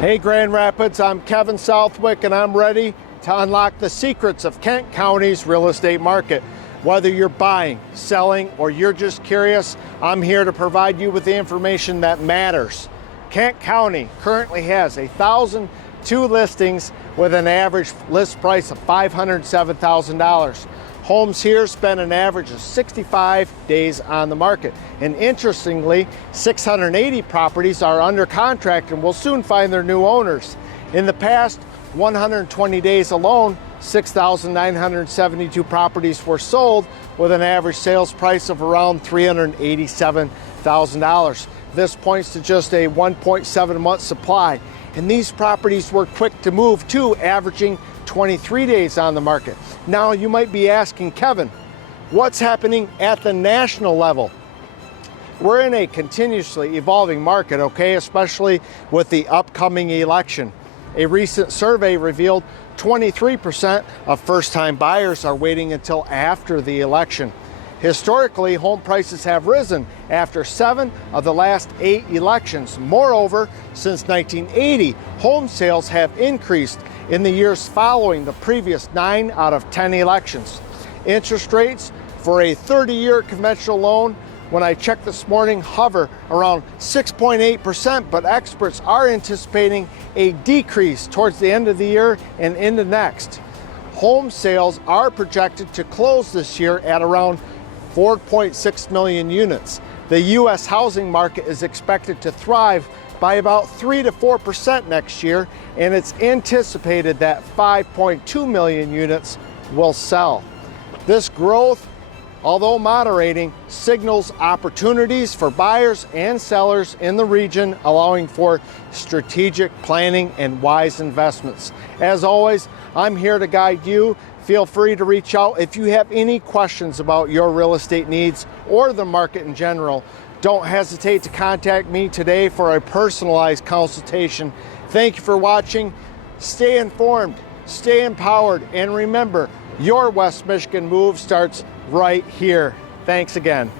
Hey Grand Rapids, I'm Kevin Southwick and I'm ready to unlock the secrets of Kent County's real estate market. Whether you're buying, selling, or you're just curious, I'm here to provide you with the information that matters. Kent County currently has 1,002 listings with an average list price of $507,000. Homes here spend an average of 65 days on the market. And interestingly, 680 properties are under contract and will soon find their new owners. In the past 120 days alone, 6,972 properties were sold with an average sales price of around $387,000. This points to just a 1.7 month supply. And these properties were quick to move too, averaging 23 days on the market. Now you might be asking, Kevin, what's happening at the national level? We're in a continuously evolving market, okay, especially with the upcoming election. A recent survey revealed 23% of first-time buyers are waiting until after the election. Historically, home prices have risen after 7 of the last 8 elections. Moreover, since 1980, home sales have increased in the years following the previous 9 out of 10 elections. Interest rates for a 30-year conventional loan, when I checked this morning, hover around 6.8%, but experts are anticipating a decrease towards the end of the year and into next. Home sales are projected to close this year at around 4.6 million units. The U.S. housing market is expected to thrive by about 3 to 4% next year, and it's anticipated that 5.2 million units will sell. This growth, although moderating, signals opportunities for buyers and sellers in the region, allowing for strategic planning and wise investments. As always, I'm here to guide you. Feel free to reach out if you have any questions about your real estate needs or the market in general. Don't hesitate to contact me today for a personalized consultation. Thank you for watching. Stay informed, stay empowered, and remember, your West Michigan move starts right here. Thanks again.